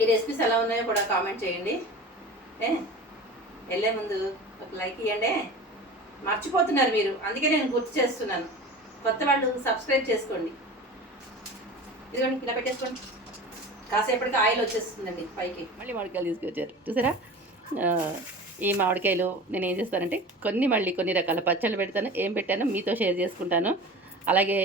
ఈ రెసిపీస్ ఎలా ఉన్నాయో కూడా కామెంట్ చేయండి. ఏ వెళ్ళే ముందు ఒక లైక్ ఇవ్వండి. మర్చిపోతున్నారు మీరు, అందుకే నేను గుర్తు చేస్తున్నాను. కొత్త వాళ్ళు సబ్స్క్రైబ్ చేసుకోండి. ఇదిగోండి ఇలా పెట్టేసుకోండి. కాసేపటికి ఆయిల్ వచ్చేస్తుందండి పైకి. మళ్ళీ మామిడికాయలు తీసుకొచ్చారు చూసారా. ఈ మామిడికాయలు నేను ఏం చేస్తానంటే కొన్ని రకాల పచ్చళ్ళు పెడతాను. ఏం పెట్టానో మీతో షేర్ చేసుకుంటాను. అలాగే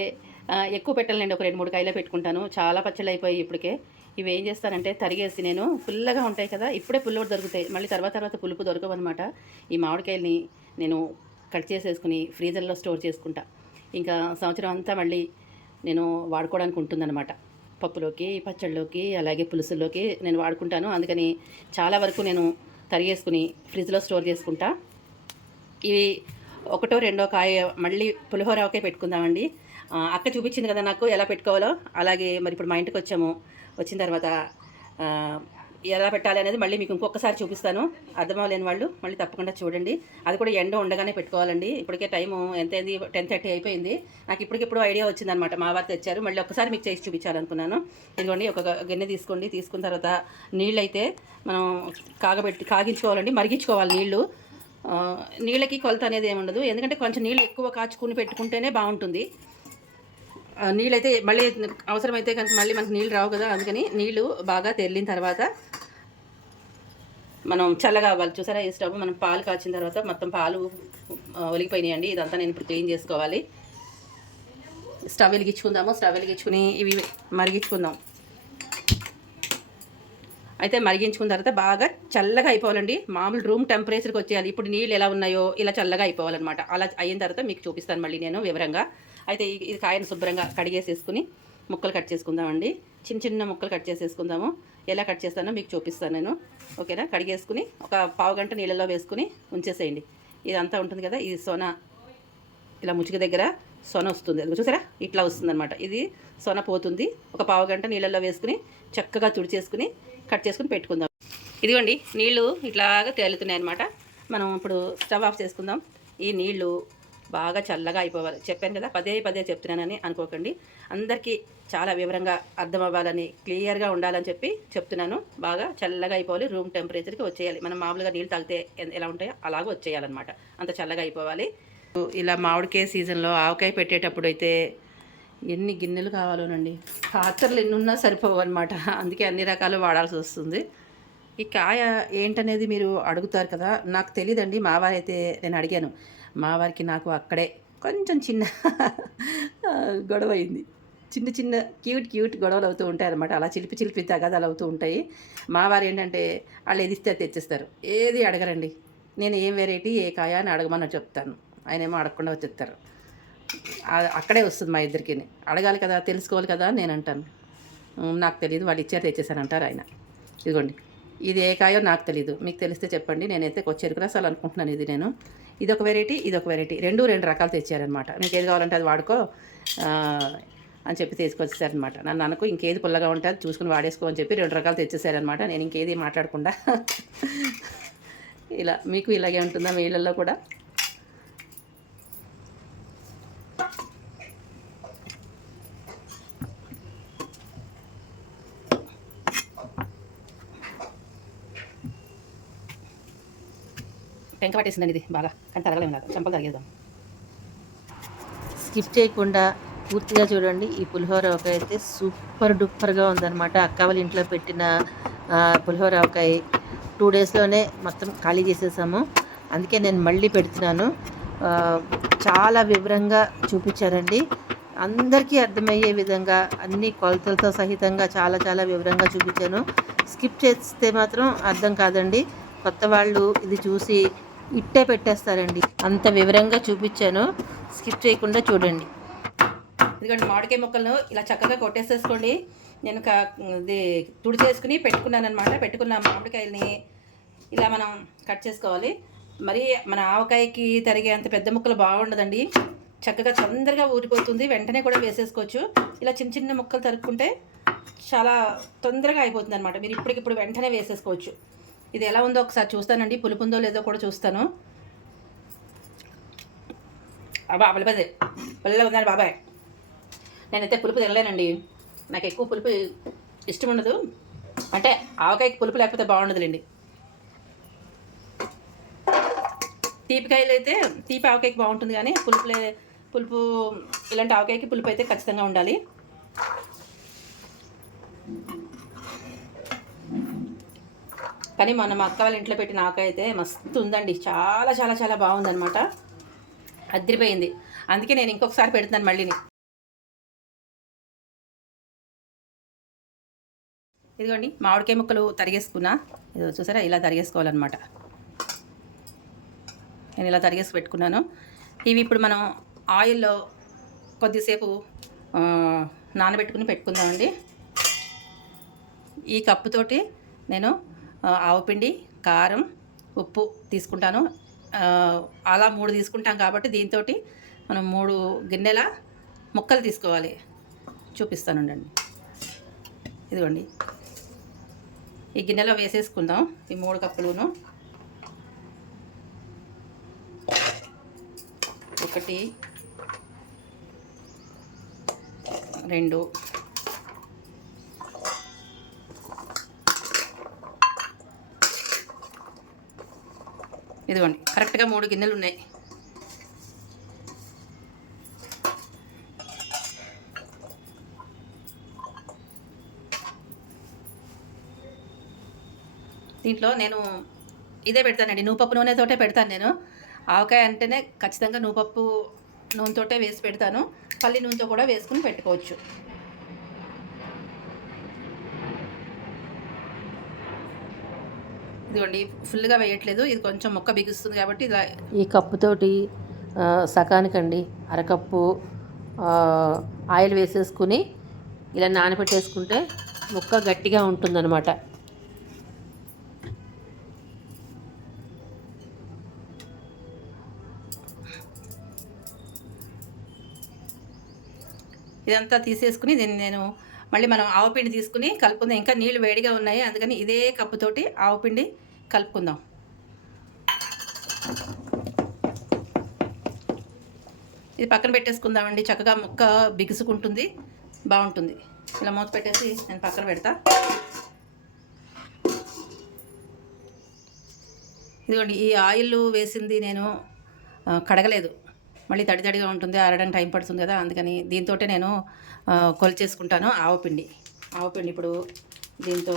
ఎక్కువ పెట్టాలండి, ఒక 2-3 కాయలే పెట్టుకుంటాను. చాలా పచ్చళ్ళు అయిపోయి ఇప్పటికే. ఇవి ఏం చేస్తానంటే తరిగేసి నేను పుల్లగా ఉంటాయి కదా, ఇప్పుడే పుల్లలు దొరుకుతాయి, మళ్ళీ తర్వాత పులుపు దొరకవు అనమాట. ఈ మామిడికాయల్ని నేను కట్ చేసేసుకుని ఫ్రీజర్లో స్టోర్ చేసుకుంటా. ఇంకా సంవత్సరం అంతా మళ్ళీ నేను వాడుకోవడానికి ఉంటుందన్నమాట. పప్పులోకి, పచ్చళ్ళలోకి, అలాగే పులుసుల్లోకి నేను వాడుకుంటాను. అందుకని చాలా వరకు నేను తరిగేసుకుని ఫ్రిడ్జ్లో స్టోర్ చేసుకుంటా. ఇవి 1-2 కాయ మళ్ళీ పులిహోర ఒకే పెట్టుకుందామండి. అక్క చూపించింది కదా నాకు ఎలా పెట్టుకోవాలో, అలాగే మరి ఇప్పుడు మా ఇంటికి వచ్చిన తర్వాత ఎలా పెట్టాలి అనేది మళ్ళీ మీకు ఇంకొకసారి చూపిస్తాను. అర్థం అవ్వలేని వాళ్ళు మళ్ళీ తప్పకుండా చూడండి. అది కూడా ఎండ ఉండగానే పెట్టుకోవాలండి. ఇప్పటికే టైము ఎంత అయింది, 10:30 అయిపోయింది. నాకు ఇప్పటికిప్పుడు ఐడియా వచ్చిందనమాట. మా వారు తెచ్చారు, మళ్ళీ ఒకసారి మీకు చేసి చూపించాలనుకున్నాను. ఇదిగోండి ఒక గిన్నె తీసుకోండి. తీసుకున్న తర్వాత నీళ్ళు అయితే మనం కాగించుకోవాలండి, మరిగించుకోవాలి నీళ్ళు. నీళ్ళకి కొలత అనేది ఏమి ఉండదు, ఎందుకంటే కొంచెం నీళ్ళు ఎక్కువ కాచుకుని పెట్టుకుంటేనే బాగుంటుంది. నీళ్ళైతే మళ్ళీ అవసరమైతే కనుక మళ్ళీ మనకు నీళ్ళు రావు కదా, అందుకని నీళ్ళు బాగా తెరిలిన తర్వాత మనం చల్లగా అవ్వాలి. చూసారా, ఈ స్టవ్ మనం పాలు కాచిన తర్వాత మొత్తం పాలు ఒలిగిపోయినాయండి. ఇదంతా నేను ఇప్పుడు క్లీన్ చేసుకోవాలి. స్టవ్ వెలిగించుకుని ఇవి మరిగించుకుందాం. అయితే మరిగించుకున్న తర్వాత బాగా చల్లగా అయిపోవాలండి. మామూలు రూమ్ టెంపరేచర్కి వచ్చేయాలి. ఇప్పుడు నీళ్ళు ఎలా ఉన్నాయో ఇలా చల్లగా అయిపోవాలన్నమాట. అలా అయిన తర్వాత మీకు చూపిస్తాను మళ్ళీ నేను వివరంగా. అయితే ఇది కాయను శుభ్రంగా కడిగేసేసుకుని ముక్కలు కట్ చేసుకుందామండి. చిన్న ముక్కలు కట్ చేసేసుకుందాము. ఎలా కట్ చేస్తానో మీకు చూపిస్తాను నేను. ఓకేనా. కడిగేసుకుని ఒక పావు గంట నీళ్ళలో వేసుకుని ఉంచేసేయండి. ఇదంతా ఉంటుంది కదా, ఇది సొన ఇలా ముచ్చిక దగ్గర సొన వస్తుంది, అది చూసారా ఇట్లా వస్తుంది అనమాట. ఇది సొన పోతుంది. ఒక పావు గంట నీళ్ళల్లో వేసుకుని చక్కగా తుడిచేసుకుని కట్ చేసుకుని పెట్టుకుందాం. ఇదిగోండి నీళ్ళు ఇట్లాగా తేలుతున్నాయి అనమాట. మనం ఇప్పుడు స్టవ్ ఆఫ్ చేసుకుందాం. ఈ నీళ్ళు బాగా చల్లగా అయిపోవాలి. చెప్పాను కదా, పదే చెప్తున్నానని అనుకోకండి. అందరికీ చాలా వివరంగా అర్థం అవ్వాలని, క్లియర్గా ఉండాలని చెప్పి చెప్తున్నాను. బాగా చల్లగా అయిపోవాలి, రూమ్ టెంపరేచర్కి వచ్చేయాలి. మనం మామూలుగా నీళ్ళు తాగితే ఎలా ఉంటాయో అలాగే వచ్చేయాలన్నమాట. అంత చల్లగా అయిపోవాలి. ఇలా మామిడికాయ సీజన్లో ఆవకాయ పెట్టేటప్పుడు అయితే ఎన్ని గిన్నెలు కావాలోనండి. పాత్రలు ఎన్ని ఉన్నా సరిపోవు అనమాట. అందుకే అన్ని రకాలు వాడాల్సి వస్తుంది. ఈ కాయ ఏంటనేది మీరు అడుగుతారు కదా, నాకు తెలియదండి. మా వారైతే నేను అడిగాను, మా వారికి నాకు అక్కడే కొంచెం చిన్న గొడవ అయింది. చిన్న క్యూట్ గొడవలు అవుతూ ఉంటాయి అనమాట. అలా చిలిపి తగాదాలు అవుతూ ఉంటాయి. మా వారు ఏంటంటే వాళ్ళు ఏది ఇస్తే తెచ్చిస్తారు, ఏది అడగరండి. నేను ఏం వెరైటీ ఏ కాయ అని అడగమని చెప్తాను, ఆయన ఏమో అడగకుండా వచ్చేస్తారు. అక్కడే వస్తుంది మా ఇద్దరికి. అడగాలి కదా, తెలుసుకోవాలి కదా నేను అంటాను. నాకు తెలియదు, వాళ్ళు ఇచ్చారు తెచ్చేసానంటారు ఆయన. ఇదిగోండి, ఇది ఏ కాయో నాకు తెలీదు, మీకు తెలిస్తే చెప్పండి. నేనైతే చెరుకు రసాలు అనుకుంటున్నాను. ఇదొక వెరైటీ, ఇదొక వెరైటీ, రెండు రకాలు తెచ్చారనమాట. నీకు ఏది కావాలంటే అది వాడుకో అని చెప్పి తీసుకొచ్చేసారనమాట. నన్ను అనుకో ఇంకేది పుల్లగా ఉంటే అది చూసుకుని వాడేసుకో అని చెప్పి 2 రకాలు తెచ్చేసారనమాట. నేను ఇంకేది మాట్లాడకుండా ఇలా మీకు ఇలాగే ఉంటుందా మీ ఇళ్ళల్లో కూడా? టెంక పట్టేసిందండి ఇది బాగా, కానీ తరగలేము నాకు, చంపలు తరిగేద్దాం. స్కిప్ చేయకుండా పూర్తిగా చూడండి. ఈ పులిహోర ఆవకాయ అయితే సూపర్ డూపర్గా ఉందన్నమాట. అక్క వాళ్ళ ఇంట్లో పెట్టిన పులిహోర ఆవకాయ 2 డేస్లోనే మొత్తం ఖాళీ చేసేసాము. అందుకే నేను మళ్ళీ పెడుతున్నాను. చాలా వివరంగా చూపించారండి. అందరికీ అర్థమయ్యే విధంగా అన్ని కొలతలతో సహితంగా చాలా వివరంగా చూపించాను. స్కిప్ చేస్తే మాత్రం అర్థం కాదండి. కొత్త వాళ్ళు ఇది చూసి ఇట్టే పెట్టేస్తారండి. అంత వివరంగా చూపించాను, స్కిప్ చేయకుండా చూడండి. ఇదిగోండి మామిడికాయ ముక్కలను ఇలా చక్కగా కొట్టేసేసుకోండి. నేను ఇది తుడి చేసుకుని పెట్టుకున్నాను అనమాట. పెట్టుకున్న మామిడికాయలని ఇలా మనం కట్ చేసుకోవాలి. మరి మన ఆవకాయకి తరిగే అంత పెద్ద ముక్కలు బాగుండదండి. చక్కగా తొందరగా ఊరిపోతుంది, వెంటనే కూడా వేసేసుకోవచ్చు. ఇలా చిన్న ముక్కలు తరుక్కుంటే చాలా తొందరగా అయిపోతుంది అనమాట. మీరు ఇప్పటికిప్పుడు వెంటనే వేసేసుకోవచ్చు. ఇది ఎలా ఉందో ఒకసారి చూస్తానండి, పులుపు ఉందో లేదో కూడా చూస్తాను. అబ్బా పిల్లలు ఉందండి బాబాయ్. నేనైతే పులుపు తినలేనండి, నాకు ఎక్కువ పులుపు ఇష్టం ఉండదు. అంటే ఆవకాయకి పులుపు లేకపోతే బాగుండదులేండి. తీపికాయలు అయితే తీపి ఆవకాయకి బాగుంటుంది, కానీ పులుపు ఇలాంటి ఆవకాయకి పులుపు అయితే ఖచ్చితంగా ఉండాలి. కానీ మొన్న మా అక్క వాళ్ళ ఇంట్లో పెట్టిన ఆవకాయ అయితే మస్తు ఉందండి, చాలా చాలా చాలా బాగుందన్నమాట, అదిరిపోయింది. అందుకే నేను ఇంకొకసారి పెడుతున్నాను మళ్ళీని. ఇదిగోండి మామిడికాయ ముక్కలు తరిగేసుకున్నా, ఇది చూసారా ఇలా తరిగేసుకోవాలన్నమాట. నేను ఇలా తరిగేసి పెట్టుకున్నాను. ఇవి ఇప్పుడు మనం ఆయిల్లో కొద్దిసేపు నానబెట్టుకుని పెట్టుకుందామండి. ఈ కప్పుతోటి నేను ఆవపిండి, కారం, ఉప్పు తీసుకుంటాను. అలా 3 తీసుకుంటాం కాబట్టి దీంతో మనం 3 గిన్నెల ముక్కలు తీసుకోవాలి. చూపిస్తానుండండి. ఇదిగోండి ఈ గిన్నెలో వేసేసుకుందాం ఈ 3 కప్పులును. 1 2 ఇదిగోండి కరెక్ట్గా 3 గిన్నెలు ఉన్నాయి. దీంట్లో నేను ఇదే పెడతానండి, నూపప్పు నూనెతోటే పెడతాను. నేను ఆవకాయ అంటేనే ఖచ్చితంగా నూపప్పు నూనెతోటే వేసి పెడతాను. పల్లి నూనెతో కూడా వేసుకుని పెట్టుకోవచ్చు. ఇదిగోండి ఫుల్గా వేయట్లేదు, ఇది కొంచెం ముక్క బిగుస్తుంది కాబట్టి ఇలా ఈ కప్పుతోటి సకానికండి అరకప్పు ఆయిల్ వేసేసుకుని ఇలా నానబెట్టేసుకుంటే ముక్క గట్టిగా ఉంటుందన్నమాట. ఇదంతా తీసేసుకుని దీన్ని నేను మళ్ళీ మనం ఆవపిండి తీసుకుని కలుపుకుందాం. ఇంకా నీళ్ళు వేడిగా ఉన్నాయి, అందుకని ఇదే కప్పుతోటి ఆవపిండి కలుపుకుందాం. ఇది పక్కన పెట్టేసుకుందామండి, చక్కగా ముక్క బిగుసుకుంటుంది, బాగుంటుంది. ఇలా మూత పెట్టేసి నేను పక్కన పెడతా. ఇదిగోండి ఈ ఆయిల్ వేసింది నేను కడగలేదు, మళ్ళీ తడిగా ఉంటుంది, ఆరడానికి టైం పడుతుంది కదా, అందుకని దీంతో నేను కొలిచేసుకుంటాను. ఆవపిండి ఇప్పుడు దీంతో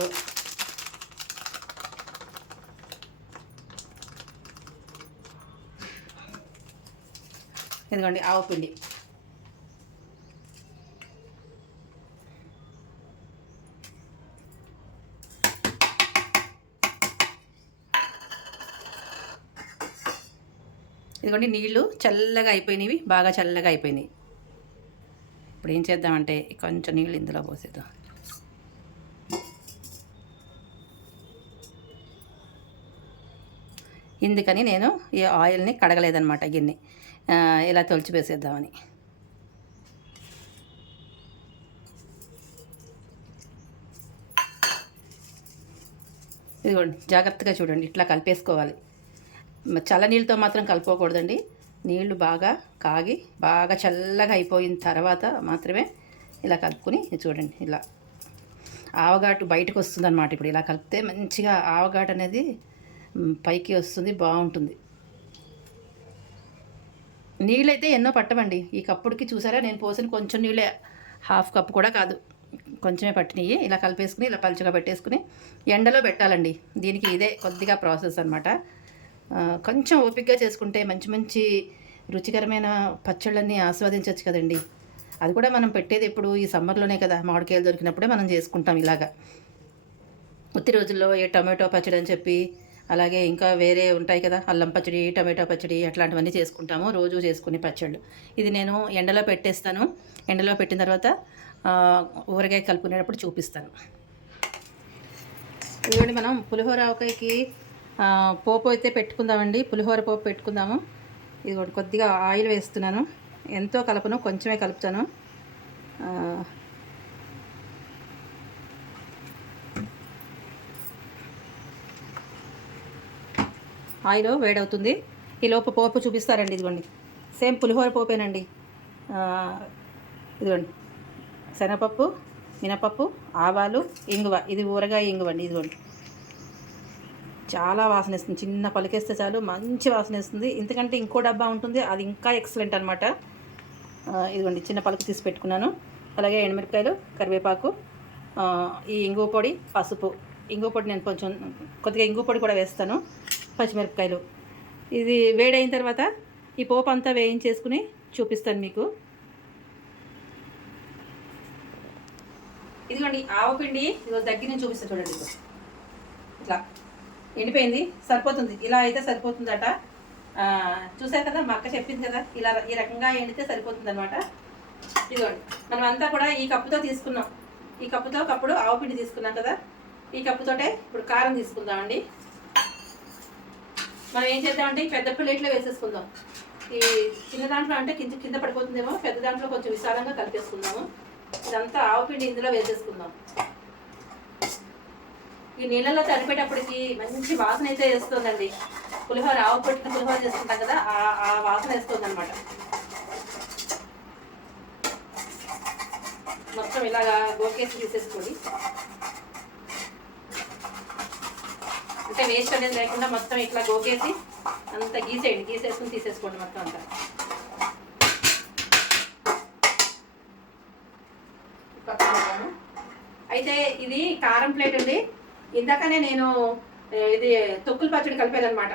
ఇదిగోండి ఆవపిండి ఇదిగోండి నీళ్ళు చల్లగా అయిపోయినవి, బాగా చల్లగా అయిపోయినాయి. ఇప్పుడు ఏం చేద్దామంటే కొంచెం నీళ్ళు ఇందులో పోసేద్దాం. ఇందుకని నేను ఈ ఆయిల్ని కడగలేదన్నమాట, గిన్నె ఇలా తొలిచిపేసేద్దామని. ఇదిగోండి జాగ్రత్తగా చూడండి, ఇట్లా కలిపేసుకోవాలి. చల్ల నీళ్ళతో మాత్రం కలుపుకోకూడదండి, నీళ్లు బాగా కాగి బాగా చల్లగా అయిపోయిన తర్వాత మాత్రమే ఇలా కలుపుకొని చూడండి, ఇలా ఆవగాటు బయటకు వస్తుంది అన్నమాట. ఇప్పుడు ఇలా కలిపితే మంచిగా ఆవగాటు అనేది పైకి వస్తుంది, బాగుంటుంది. నీళ్ళైతే ఎన్నో పట్టమండి, ఈ కప్పుడికి చూసారా నేను పోసిన కొంచెం నీళ్ళే, హాఫ్ కప్పు కూడా కాదు, కొంచెమే పట్టినవి. ఇలా కలిపేసుకుని ఇలా పలుచగా పెట్టేసుకుని ఎండలో పెట్టాలండి. దీనికి ఇదే కొద్దిగా ప్రాసెస్ అనమాట. కొంచెం ఓపికగా చేసుకుంటే మంచి మంచి రుచికరమైన పచ్చళ్ళన్నీ ఆస్వాదించవచ్చు కదండి. అది కూడా మనం పెట్టేది ఎప్పుడు ఈ సమ్మర్లోనే కదా, మామిడికాయలు దొరికినప్పుడే మనం చేసుకుంటాం ఇలాగా. ఉత్తి రోజుల్లో ఏ టమాటో పచ్చడి అని చెప్పి, అలాగే ఇంకా వేరే ఉంటాయి కదా, అల్లం పచ్చడి, టమాటో పచ్చడి, అట్లాంటివన్నీ చేసుకుంటాము రోజు చేసుకునే పచ్చళ్ళు. ఇది నేను ఎండలో పెట్టేస్తాను, ఎండలో పెట్టిన తర్వాత ఊరగాయ కలుపుకునేటప్పుడు చూపిస్తాను. ఇదిగోండి మనం పులిహోర ఆవకాయకి పోపు అయితే పెట్టుకుందామండి, పులిహోర పోపు పెట్టుకుందాము. ఇది కొద్దిగా ఆయిల్ వేస్తున్నాను, ఎంతో కలపను, కొంచెమే కలుపుతాను. ఆయిల్ వేడవుతుంది, ఈ లోపు పోపు చూపిస్తారండి. ఇదిగోండి సేమ్ పులిహోర పోపేనండి. ఇదిగోండి శనగపప్పు, మినపప్పు, ఆవాలు, ఇంగువ. ఇది ఊరగాయ ఇంగువ అండి. ఇదిగోండి, చాలా వాసన ఇస్తుంది. చిన్న పలికేస్తే చాలు మంచి వాసన ఇస్తుంది. ఇంతకంటే ఇంకో డబ్బా ఉంటుంది, అది ఇంకా ఎక్సలెంట్ అనమాట. ఇదిగోండి, చిన్న పలుకు తీసి పెట్టుకున్నాను. అలాగే ఎండుమిరపకాయలు, కరివేపాకు, ఈ ఇంగువ పొడి, పసుపు. ఇంగువ పొడి నేను కొద్దిగా ఇంగువ పొడి కూడా వేస్తాను. పచ్చిమిరపకాయలు. ఇది వేడైన తర్వాత ఈ పోపు అంతా వేయించేసుకుని చూపిస్తాను మీకు. ఇదిగోండి ఆవపిండి, ఇదిగో దగ్గర నుంచి చూపిస్తాను చూడండి. ఇట్లా ఎండిపోయింది, సరిపోతుంది. ఇలా అయితే సరిపోతుందట. చూసారు కదా, మా అక్క చెప్పింది కదా, ఇలా ఈ రకంగా ఎండితే సరిపోతుంది అనమాట. ఇదిగోండి, మనం అంతా కూడా ఈ కప్పుతో తీసుకున్నాం. ఈ కప్పుతో కప్పుడు ఆవపిండి తీసుకున్నాం కదా, ఈ కప్పుతోటే ఇప్పుడు కారం తీసుకుందామండి. మనం ఏం చేద్దామంటే ఈ పెద్ద ప్లేట్లో వేసేసుకుందాం. ఈ చిన్న దాంట్లో అంటే కింద పడిపోతుందేమో, పెద్ద దాంట్లో కొంచెం విశాలంగా కలిపేసుకుందాము. ఇదంతా ఆవపిండి ఇందులో వేసేసుకుందాం. ఈ నీళ్ళలో తడిపేటప్పటికి మంచి వాసన అయితే వేస్తుందండి. పులిహోర, ఆవు పెట్టిన పులిహోర చేసుకుంటాం కదా, ఆ వాసన వేస్తుంది అనమాట. మొత్తం ఇలాగా గోకేసి తీసేసుకోండి. అంటే వేస్ట్ అనేది లేకుండా మొత్తం ఇట్లా గోకేసి అంత గీసేయండి. గీసేసుకుని తీసేసుకోండి మొత్తం అంతా. అయితే ఇది కారం ప్లేట్ అండి. ఇందాకనే నేను ఇది తొక్కుల పచ్చడి కలిపానమాట.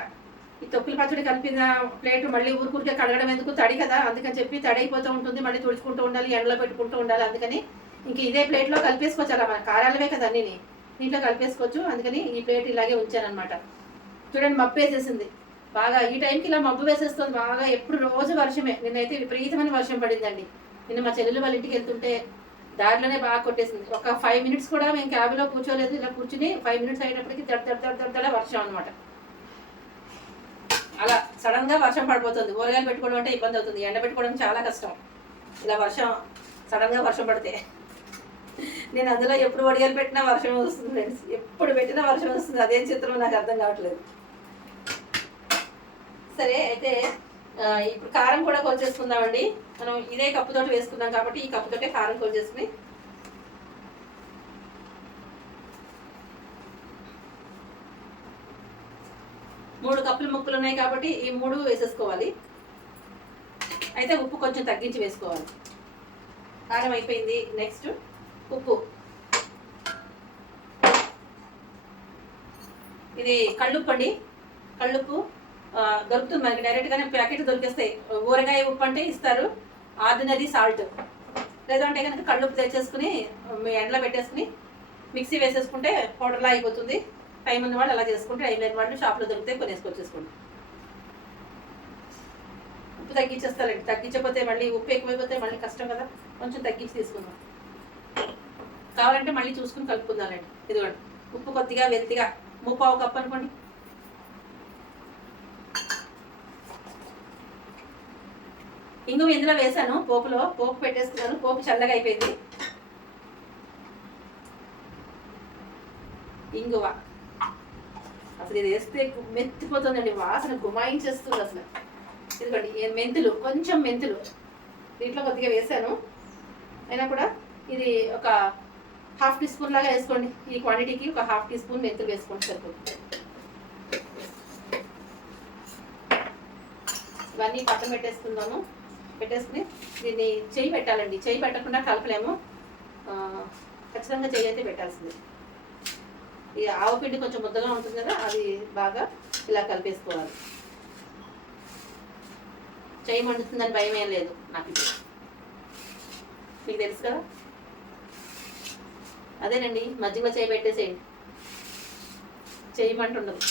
ఈ తొక్కుల పచ్చడి కలిపిన ప్లేట్ మళ్ళీ ఊరికే కడగడం ఎందుకు, తడి కదా, అందుకని చెప్పి తడి అయిపోతూ ఉంటుంది. మళ్ళీ తుడుచుకుంటూ ఉండాలి, ఎండలో పెట్టుకుంటూ ఉండాలి. అందుకని ఇంక ఇదే ప్లేట్లో కలిపేసుకోవచ్చు. అలా మన కారాలవే కదా అన్నీ దీంట్లో కలిపేసుకోవచ్చు. అందుకని ఈ ప్లేట్ ఇలాగే ఉంచానమాట. చూడండి, మబ్బు వేసేసింది బాగా. ఈ టైంకి ఇలా మబ్బు వేసేస్తుంది బాగా. ఎప్పుడు రోజు వర్షమే. నిన్నైతే విపరీతమైన వర్షం పడిందండి. నిన్న మా చెల్లెలు వాళ్ళ ఇంటికి వెళ్తుంటే దారిలోనే బాగా కొట్టేసింది. ఒక 5 మినిట్స్ కూడా మేము క్యాబ్లో కూర్చోలేదు. ఇలా కూర్చుని 5 మినిట్స్ అయినప్పటికీ దడ వర్షం అనమాట. అలా సడన్గా వర్షం పడిపోతుంది. ఊరగాయలు పెట్టుకోవడం అంటే ఇబ్బంది అవుతుంది, ఎండ పెట్టుకోవడం చాలా కష్టం. ఇలా సడన్గా వర్షం పడితే నేను అందులో ఎప్పుడు వడియాలు పెట్టినా వర్షం వస్తుంది ఫ్రెండ్స్. ఎప్పుడు పెట్టినా వర్షం వస్తుంది. అదేం చిత్రం నాకు అర్థం కావట్లేదు. సరే, అయితే ఇప్పుడు కారం కూడా కొలిచేసుకుందామండి. మనం ఇదే కప్పుతోటి వేసుకుందాం కాబట్టి ఈ కప్పుతోటే కారం కొలిచేసుకుని మూడు కప్పులు ముక్కలు ఉన్నాయి కాబట్టి ఈ 3 వేసేసుకోవాలి. అయితే ఉప్పు కొంచెం తగ్గించి వేసుకోవాలి. కారం అయిపోయింది. నెక్స్ట్ ఉప్పు. ఇది కళ్ళుప్పు అండి. కళ్ళుప్పు దొరుకుతుంది మనకి, డైరెక్ట్గానే ప్యాకెట్ దొరికేస్తాయి. ఊరగాయ ఉప్పు అంటే ఇస్తారు, ఆర్డినరీ సాల్ట్. లేదంటే కనుక కళ్ళుప్పు తెచ్చేసుకుని ఎండలో పెట్టేసుకుని మిక్సీ వేసేసుకుంటే పౌడర్లా అయిపోతుంది. టైం ఉన్న వాళ్ళు అలా చేసుకుంటే, టైం లేని వాళ్ళు షాప్లో దొరికితే కొనేసుకొచ్చేసుకోండి. ఉప్పు తగ్గించేస్తారండి. తగ్గించకపోతే మళ్ళీ ఉప్పు ఎక్కువైపోతే మళ్ళీ కష్టం కదా, కొంచెం తగ్గించి తీసుకుందాం. కావాలంటే మళ్ళీ చూసుకుని కలుపుకుందామండి. ఇదిగోండి, ఉప్పు కొద్దిగా వెల్తిగా 3/4 కప్పు అనుకోండి. ఇంగువ ఇందులో వేసాను. పోపు పెట్టేసుకున్నాను. పోపు చల్లగా అయిపోయింది. ఇంగువ అసలు ఇది వేస్తే మెత్తిపోతుందండి, వాసన గుమాయించేస్తుంది అసలు. ఇదిగోండి, మెంతులు, కొంచెం మెంతులు దీంట్లో కొద్దిగా వేసాను. అయినా కూడా ఇది ఒక 1/2 టీ స్పూన్ లాగా వేసుకోండి. ఈ క్వాంటిటీకి ఒక 1/2 టీ స్పూన్ మెంతులు వేసుకోండి సరిపోతుంది. ఇవన్నీ పక్కన పెట్టేసుకుందాము. పెట్టేసుకుని దీన్ని చెయ్యి పెట్టాలండి. చెయ్యి పెట్టకుండా కలపలేము, ఖచ్చితంగా చెయ్యి అయితే పెట్టాల్సింది. ఈ ఆవపిండి కొంచెం ముద్దగా ఉంటుంది కదా, అది బాగా ఇలా కలిపేసుకోవాలి. చెయ్యి మండుతుందని భయం ఏం లేదు నాకు, ఇది మీకు తెలుసు కదా. అదేనండి, మజ్జిగలో చెయ్యి పెట్టేసేయండి, చెయ్యి మంట ఉండదు.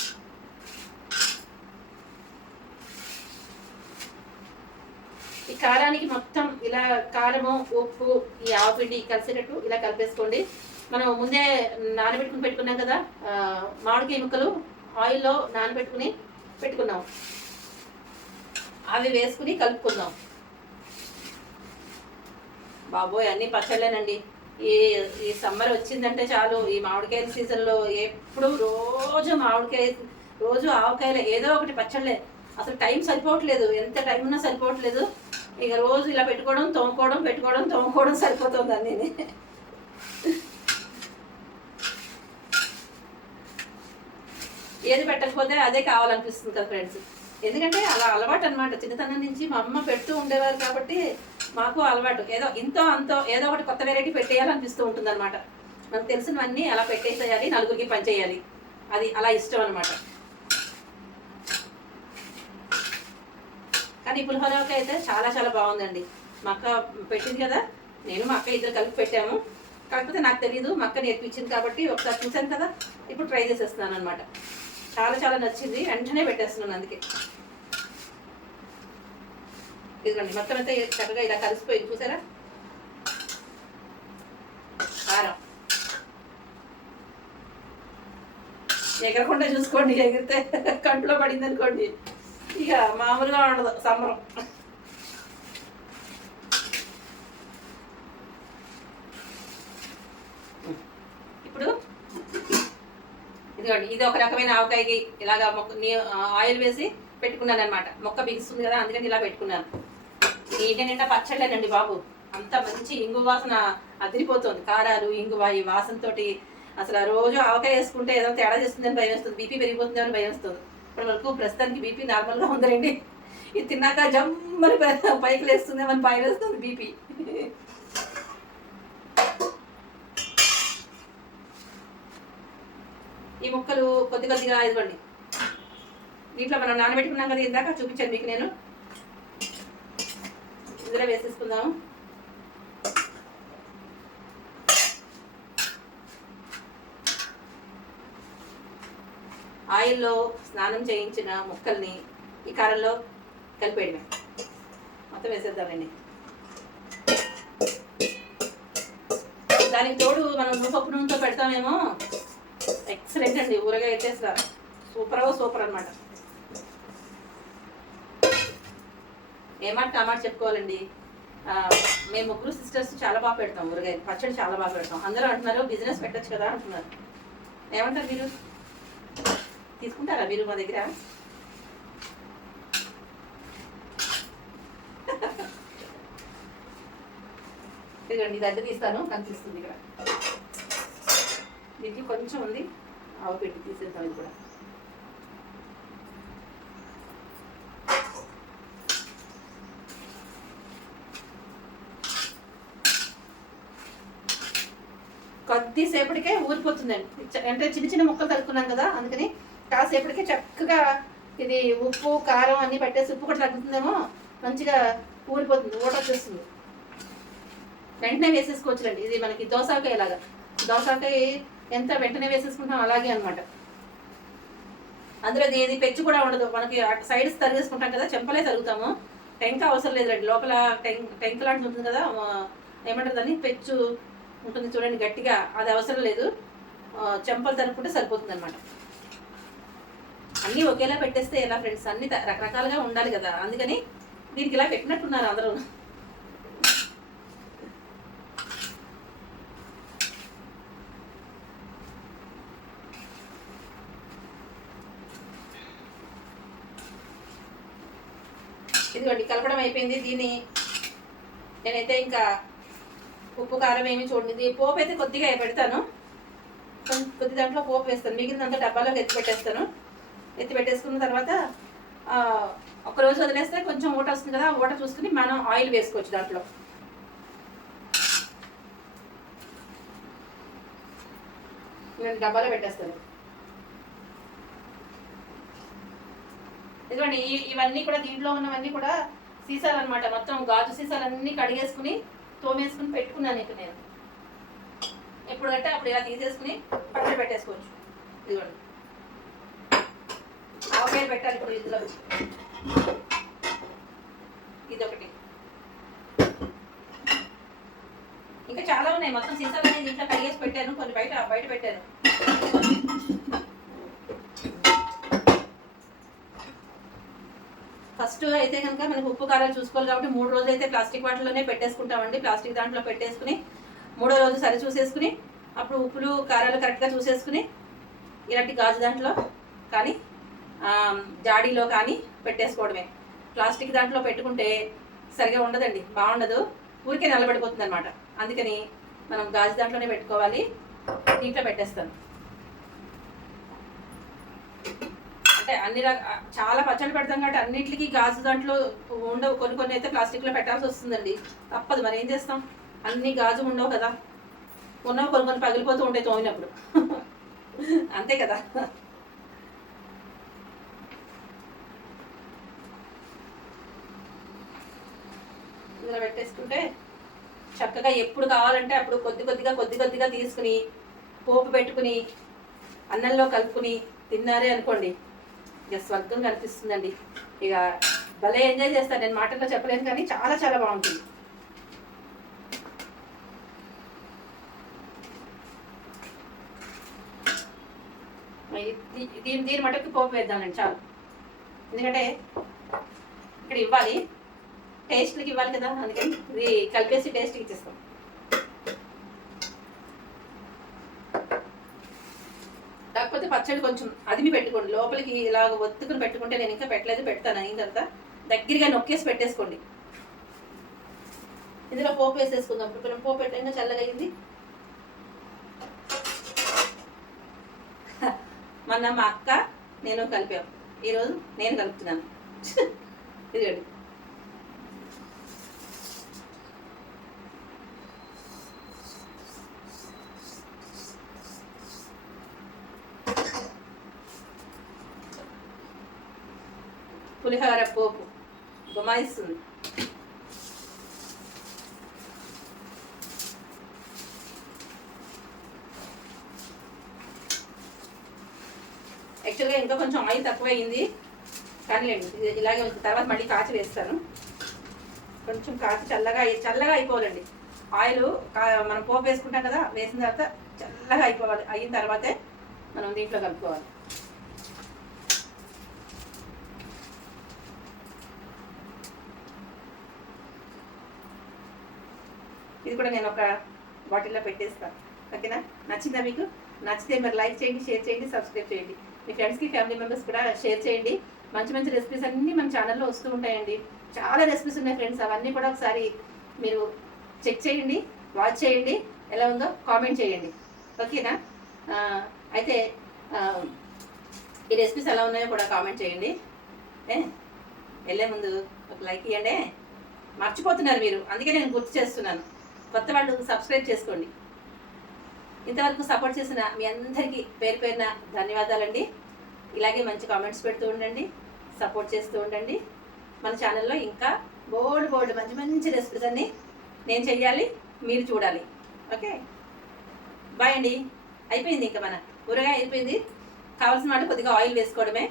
ఈ కారానికి మొత్తం ఇలా కారము, ఉప్పు, ఈ ఆవపిండి కలిసేటట్టు ఇలా కలిపేసుకోండి. మనం ముందే పెట్టుకున్నాం కదా మామిడికాయ ముక్కలు, ఆయిల్లో పెట్టుకున్నాం. అవి వేసుకుని కలుపుకుందాం. బాబోయ్, అన్ని పచ్చళ్ళేనండి. ఈ సమ్మర్ వచ్చిందంటే చాలు, ఈ మామిడికాయల సీజన్లో ఎప్పుడు రోజు ఆవకాయలు, ఏదో ఒకటి పచ్చళ్ళే. అసలు టైం సరిపోవట్లేదు, ఎంత టైం ఉన్నా సరిపోవట్లేదు. ఇక రోజు ఇలా పెట్టుకోవడం, తోముకోవడం, పెట్టుకోవడం, తోముకోవడం సరిపోతుంది అన్నీ. ఏది పెట్టకపోతే అదే కావాలనిపిస్తుంది కదా ఫ్రెండ్స్. ఎందుకంటే అలా అలవాటు అనమాట. చిన్నతనం నుంచి మా అమ్మ పెడుతూ ఉండేవారు కాబట్టి మాకు అలవాటు. ఏదో ఇంతో అంతో ఏదో ఒకటి కొత్త వెరైటీ పెట్టేయాలనిపిస్తూ ఉంటుంది అనమాట. మనకు తెలిసినవన్నీ అలా పెట్టేసేయాలి, నలుగురికి పనిచేయాలి, అది అలా ఇష్టం అనమాట. కానీ ఈ పులిహోరకి అయితే చాలా చాలా బాగుందండి. మా అక్క పెట్టింది కదా, నేను మా అక్క ఇద్దరు కలిపి పెట్టాము. కాకపోతే నాకు తెలియదు, మా అక్క నేర్పించింది కాబట్టి ఒకసారి చూశాను కదా, ఇప్పుడు ట్రై చేసేస్తున్నాను అనమాట. చాలా చాలా నచ్చింది, వెంటనే పెట్టేస్తున్నాను. అందుకే ఇదిగోండి మొత్తం అంతా చక్కగా ఇలా కలిసిపోయింది చూసారా. కారం ఎగరకుండా చూసుకోండి, ఎగిరితే కంట్లో పడింది అనుకోండి ఇక మామూలుగా ఉండదు సంబరం. ఇప్పుడు ఇదిగోండి ఇది ఒక రకమైన ఆవకాయకి ఇలాగా ఆయిల్ వేసి పెట్టుకున్నాను అనమాట. మొక్క బిగుస్తుంది కదా, అందుకని ఇలా పెట్టుకున్నాను. ఇంటి నిండా పచ్చళ్ళేనండి బాబు, అంత మంచి ఇంగు వాసన అదిరిపోతుంది. కారాలు ఇంగువ ఈ వాసనతోటి అసలు రోజు ఆవకాయ వేసుకుంటే ఏదో తేడా చేస్తుందని భయం వస్తుంది, బీపీ పెరిగిపోతుందని భయం వస్తుంది. ఇప్పటి వరకు ప్రస్తుతానికి బీపీ నార్మల్గా ఉందండి. ఇది తిన్నాక జమ్మని పైకి లేస్తుందేమని భయం వేస్తుంది బీపీ. ఈ ముక్కలు కొద్ది కొద్దిగా ఇదిగోండి దీంట్లో మనం నానబెట్టుకున్నాం కదా, ఇందాక చూపించాను మీకు నేను. ఇందులో వేసేసుకుందాము. ఆయిల్లో స్నానం చేయించిన ముక్కల్ని ఈ కారంలో కలిపేయడమే. మొత్తం వేసేద్దామండి. దానికి తోడు మనం నువ్వుపప్పు నూనెతో పెడతామేమో, ఎక్సలెంట్ అండి. ఊరగా అయితే సూపర్ అనమాట. ఏమాట కామాట చెప్పుకోవాలండి. మేము ముగ్గురు సిస్టర్స్ చాలా బాగా పెడతాం ఊరగాయ పచ్చడి, చాలా బాగా పెడతాం. అందరూ అంటున్నారు బిజినెస్ పెట్టచ్చు కదా అంటున్నారు. ఏమంటారు మీరు? తీసుకుంటారా మీరు మా దగ్గర? ఇదిగోండి ఇది అద్దె తీస్తాను, కనిపిస్తుంది ఇక్కడ. దీంట్లో కొంచెం ఉంది, ఆవు పెట్టి తీసేద్దాం. ఇది కూడా కొద్దిసేపటికే ఊరిపోతుందండి. అంటే చిన్న చిన్న ముక్కలు తరుక్కున్నాం కదా, అందుకని కాసేపటికే చక్కగా ఇది ఉప్పు కారం అన్నీ పెట్టేసి ఉప్పు కూడా తగ్గుతుందేమో, మంచిగా ఊరిపోతుంది, ఊట వచ్చేస్తుంది. వెంటనే వేసేసుకోవచ్చులండి. ఇది మనకి దోసకాయ లాగా, దోసకాయ ఎంత వెంటనే వేసేసుకుంటాం అలాగే అనమాట. అందులో ఇది పెచ్చు కూడా ఉండదు. మనకి సైడ్స్ తరిగేసుకుంటాం కదా, చెంపలే తరుగుతాము, టెంక అవసరం లేదండి. లోపల టెంక లాంటిది ఉంటుంది కదా, ఏమంటారు దాన్ని, పెచ్చు ఉంటుంది చూడండి గట్టిగా, అది అవసరం లేదు. చెంపలు తరుపుకుంటే సరిపోతుంది అనమాట. అన్నీ ఒకేలా పెట్టేస్తే ఎలా ఫ్రెండ్స్, అన్ని రకరకాలుగా ఉండాలి కదా, అందుకని దీనికి ఇలా పెట్టినట్టున్నారు అందరూ. ఇదిగోండి కలపడం అయిపోయింది. దీన్ని నేనైతే ఇంకా ఉప్పు కారం ఏమి చూడండి. పోపు అయితే కొద్దిగా పెడతాను, కొద్ది దాంట్లో పోపు వేస్తాను, మిగిలినంతా డబ్బాలోకి ఎత్తి పెట్టేసుకున్న తర్వాత ఒకరోజు వదిలేస్తే కొంచెం ఊట వస్తుంది కదా, ఊట చూసుకుని మనం ఆయిల్ వేసుకోవచ్చు దాంట్లో. నేను డబ్బాలో పెట్టేస్తాను. ఇదిగోండి ఇవన్నీ కూడా దీంట్లో ఉన్నవన్నీ కూడా సీసాలు అనమాట. మొత్తం గాజు సీసాలన్నీ కడిగేసుకుని తోమేసుకుని పెట్టుకున్నాను. ఇక నేను ఎప్పుడు అంటే అప్పుడు ఇలా తీసేసుకుని పక్కన పెట్టేసుకోవచ్చు. ఇదిగోండి ఆవకాయలు పెట్టాలి ఇప్పుడు ఇందులో. ఇదొకటి, ఇంకా చాలా ఉన్నాయి. మొత్తం సీసాలు అనేది ఇంట్లో కడిగేసి పెట్టాను, కొన్ని బయట పెట్టాను. ఫస్ట్ అయితే కనుక మనకు ఉప్పు కారాలు చూసుకోవాలి కాబట్టి 3 రోజులు అయితే ప్లాస్టిక్ వాటిలోనే పెట్టేసుకుంటామండి. ప్లాస్టిక్ దాంట్లో పెట్టేసుకుని 3వ రోజు సరి చూసేసుకుని అప్పుడు ఉప్పులు కారాలు కరెక్ట్గా చూసేసుకుని ఇలాంటి గాజు దాంట్లో కానీ జాడీలో కానీ పెట్టేసుకోవడమే. ప్లాస్టిక్ దాంట్లో పెట్టుకుంటే సరిగా ఉండదండి, బాగుండదు, ఊరికే నిలబడిపోతుంది అనమాట. అందుకని మనం గాజు దాంట్లోనే పెట్టుకోవాలి. దీంట్లో పెట్టేస్తాను. అన్ని చాలా పచ్చళ్ళు పెడతాం కాబట్టి అన్నింటికి గాజు దాంట్లో ఉండవు, కొన్ని కొన్ని అయితే ప్లాస్టిక్లో పెట్టాల్సి వస్తుందండి. తప్పదు, మరి ఏం చేస్తాం, అన్ని గాజు ఉండవు కదా, ఉన్నవి కొన్ని కొన్ని పగిలిపోతూ ఉంటాయి తోమినప్పుడు. అంతే కదా. ఇందులో పెట్టేసుకుంటే చక్కగా ఎప్పుడు కావాలంటే అప్పుడు కొద్ది కొద్దిగా తీసుకుని పోపు పెట్టుకుని అన్నంలో కలుపుకుని తిన్నారే అనుకోండి, ఇక స్వర్గం కనిపిస్తుందండి. ఇక భలే ఎంజాయ్ చేస్తాను, నేను మాటల్లో చెప్పలేను కానీ చాలా చాలా బాగుంటుంది. దీని మటుకు పోపు వేద్దామండి చాలు, ఎందుకంటే ఇక్కడ ఇవ్వాలి, టేస్ట్లకి ఇవ్వాలి కదా, అందుకని ఇది కలిపేసి టేస్ట్కి ఇచ్చేస్తాం. కాకపోతే పచ్చడి కొంచెం అదిమి పెట్టుకోండి, లోపలికి ఇలాగ ఒత్తుకుని పెట్టుకుంటే, నేను ఇంకా పెట్టలేదు, పెడతాను అయిన తర్వాత దగ్గరగా నొక్కేసి పెట్టేసుకోండి. ఇందులో పోపు వేసేసుకుందాం. ఇప్పుడు మనం పోపు పెట్టాక చల్లగా అయింది. మొన్న మా అక్క నేను కలిపాం, ఈరోజు నేను కలుపుతున్నాను. ఇదిగండి. పులిహోర పోపు గుమాయిస్తుంది. యాక్చువల్గా ఇంకా కొంచెం ఆయిల్ తక్కువ అయింది కానీ ఇలాగే ఉంది, తర్వాత మళ్ళీ కాచి వేస్తాను. కొంచెం కాచి చల్లగా అయిపోవాలండి. ఆయిల్ మనం పోపు వేసుకుంటాం కదా, వేసిన తర్వాత చల్లగా అయిపోవాలి, అయిన తర్వాతే మనం దీంట్లో కలుపుకోవాలి. ఇది కూడా నేను ఒక బాటిల్లో పెట్టేస్తాను. ఓకేనా? నచ్చిందా మీకు? నచ్చితే మరి లైక్ చేయండి, షేర్ చేయండి, సబ్స్క్రైబ్ చేయండి. మీ ఫ్రెండ్స్కి, ఫ్యామిలీ మెంబర్స్ కూడా షేర్ చేయండి. మంచి మంచి రెసిపీస్ అన్నీ మన ఛానల్లో వస్తూ ఉంటాయండి. చాలా రెసిపీస్ ఉన్నాయి ఫ్రెండ్స్, అవన్నీ కూడా ఒకసారి మీరు చెక్ చేయండి, వాచ్ చేయండి, ఎలా ఉందో కామెంట్ చేయండి. ఓకేనా? అయితే ఈ రెసిపీస్ ఎలా ఉన్నాయో కూడా కామెంట్ చేయండి. వెళ్ళే ముందు ఒక లైక్ ఇవ్వండి. మర్చిపోతున్నారు మీరు, అందుకే నేను గుర్తు చేస్తున్నాను. కొత్త వాళ్ళు సబ్స్క్రైబ్ చేసుకోండి. ఇంతవరకు సపోర్ట్ చేసిన మీ అందరికీ పేరు పేరున ధన్యవాదాలండి. ఇలాగే మంచి కామెంట్స్ పెడుతూ ఉండండి, సపోర్ట్ చేస్తూ ఉండండి. మన ఛానల్లో ఇంకా బోల్డ్ మంచి మంచి రెసిపీస్ అన్నీ నేను చెయ్యాలి, మీరు చూడాలి. ఓకే, బాయ్ అండి. అయిపోయింది, ఇంకా మన ఊరగాయ అయిపోయింది. కావాల్సిన వాటి కొద్దిగా ఆయిల్ వేసుకోవడమే.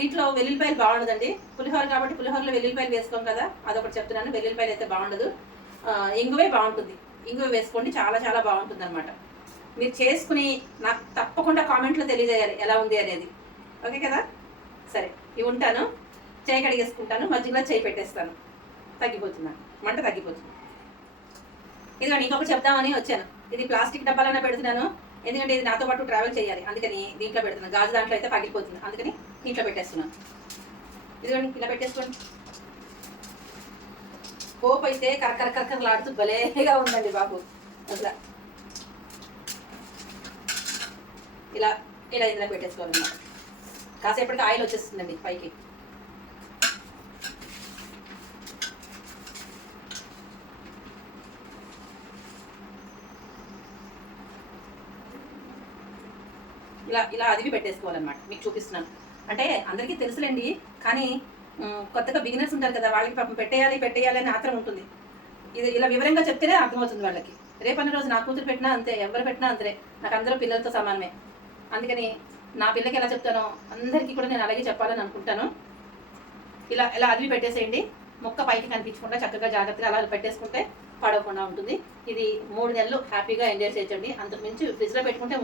దీంట్లో వెల్లుల్లిపాయలు బాగుండదండి, పులిహోర కాబట్టి పులిహోరలో వెల్లుల్లిపాయలు వేసుకోం కదా, అదొకటి చెప్తున్నాను. వెల్లుల్లిపాయలు అయితే బాగుండదు, ఇంగువే బాగుంటుంది. ఇంగువ వేసుకోండి, చాలా చాలా బాగుంటుంది అనమాట. మీరు చేసుకుని నాకు తప్పకుండా కామెంట్లో తెలియజేయాలి ఎలా ఉంది అనేది. ఓకే కదా? సరే, ఇవి ఉంటాను. చేయి కడిగేసుకుంటాను, మధ్యలో చేయి పెట్టేస్తాను. తగ్గిపోతున్నాను, మంట తగ్గిపోతుంది. ఇదిగోండి, ఇంకొకటి చెప్దామని వచ్చాను. ఇది ప్లాస్టిక్ డబ్బాలోనే పెడుతున్నాను, ఎందుకంటే ఇది నాతో పాటు ట్రావెల్ చేయాలి, అందుకని దీంట్లో పెడుతున్నాను. గాజు దాంట్లో అయితే పగిలిపోతుంది, అందుకని దీంట్లో పెట్టేస్తున్నాను. ఇదిగోండి, ఇలా పెట్టేసుకోండి. పోపు అయితే కరకరలాడుతూ భలేగా ఉందండి బాబు. అసలు ఇలా ఇందులో పెట్టేసుకోవాలన్నమాట. కాసేపటికి ఆయిల్ వచ్చేస్తుందండి పైకి. ఇలా అదివి పెట్టేసుకోవాలన్నమాట. మీకు చూపిస్తున్నాను, అంటే అందరికీ తెలుసులేండి, కానీ కొత్తగా బిగినర్స్ ఉంటారు కదా, వాళ్ళకి పాపం పెట్టేయాలి అని ఆత్రం ఉంటుంది. ఇది ఇలా వివరంగా చెప్తేనే అర్థమవుతుంది వాళ్ళకి. రేపన్న రోజు నా కూతురు పెట్టినా అంతే, ఎవరు పెట్టినా అంతే, నాకు అందరూ పిల్లలతో సమానమే. అందుకని నా పిల్లకి ఎలా చెప్తానో అందరికీ కూడా నేను అలాగే చెప్పాలని అనుకుంటాను. ఇలా అదివి పెట్టేసేయండి, మొక్క పైకి కనిపించకుండా చక్కగా జాగ్రత్తగా అలా పెట్టేసుకుంటే పడవకుండా ఉంటుంది. ఇది 3 నెలలు హ్యాపీగా ఎంజాయ్ చేయొచ్చండి. అంతకుమించి ఫ్రిడ్జ్లో పెట్టుకుంటే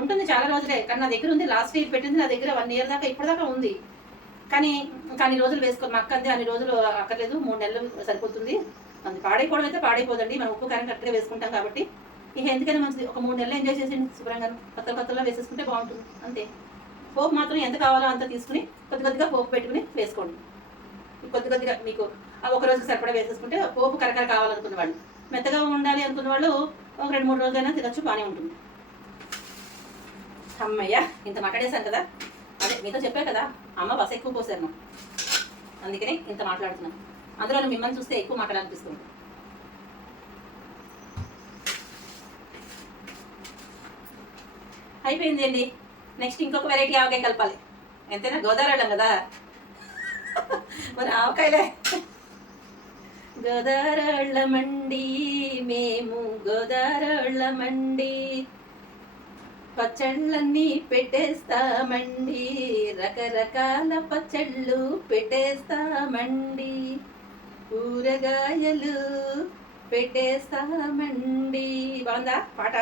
ఉంటుంది చాలా రోజులే. కానీ నా దగ్గర ఉంది, లాస్ట్ ఇయర్ పెట్టింది నా దగ్గర 1 year దాకా ఇప్పటిదాకా ఉంది. కానీ రోజులు వేసుకోవాలి, మా అక్క అంతే, అన్ని రోజులు అక్కర్లేదు, 3 నెలలు సరిపోతుంది. అది పాడైపోవడం అయితే పాడైపోదండి, మనం ఉప్పు కారం కరెక్ట్గా వేసుకుంటాం కాబట్టి. ఇక ఎందుకైనా మంచిది, ఒక 3 నెలలు ఎంజాయ్ చేసేయండి శుభ్రంగా. కొత్తలో వేసేసుకుంటే బాగుంటుంది అంతే. పోపు మాత్రం ఎంత కావాలో అంత తీసుకుని కొద్దిగా పోపు పెట్టుకుని వేసుకోండి. కొద్దిగా మీకు ఒక రోజుకి సరిపడా వేసేసుకుంటే, పోపు కరకర కావాలనుకున్న వాళ్ళు, మెత్తగా ఉండాలి అనుకున్న వాళ్ళు ఒక 2-3 రోజులైనా తినచ్చు, బాగానే ఉంటుంది. అమ్మయ్య, ఇంత మాట్లాడేశాను కదా, అదే మీతో చెప్పా కదా, అమ్మ బస్ ఎక్కువ పోసాను, అందుకనే ఇంత మాట్లాడుతున్నాను. అందులో మిమ్మల్ని చూస్తే ఎక్కువ మాట్లాడాలనిపిస్తుంది. అయిపోయింది అండి. నెక్స్ట్ ఇంకొక వెరైటీ ఆవకాయ కలపాలి. ఎంతైనా గోదావరి వెళ్ళాం కదా, మరి ఆవకాయలే. గోదావరళ్ళమండి మేము, గోదావరళ్ళమండి, పచ్చళ్ళన్నీ పెట్టేస్తామండి, రకరకాల పచ్చళ్ళు పెట్టేస్తామండి, కూరగాయలు పెట్టేస్తామండి. బాగుందా పాట?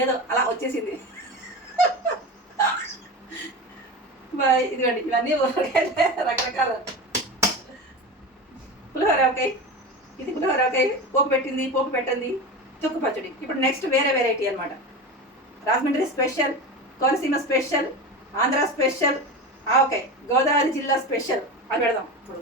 ఏదో అలా వచ్చేసింది. బాయ్. ఇదిగోండి ఇవన్నీ రకరకాల పులిహోర ఆవకాయ, ఇది పులిహోర ఆవకాయ, పోపు పెట్టింది, పోపు పెట్టింది, చుక్కు పచ్చడి. ఇప్పుడు నెక్స్ట్ వేరే వెరైటీ అనమాట. Rajahmundry special, Konaseema special, Andhra special avakaya, Godavari జిల్లా స్పెషల్ అని పెడదాం ఇప్పుడు.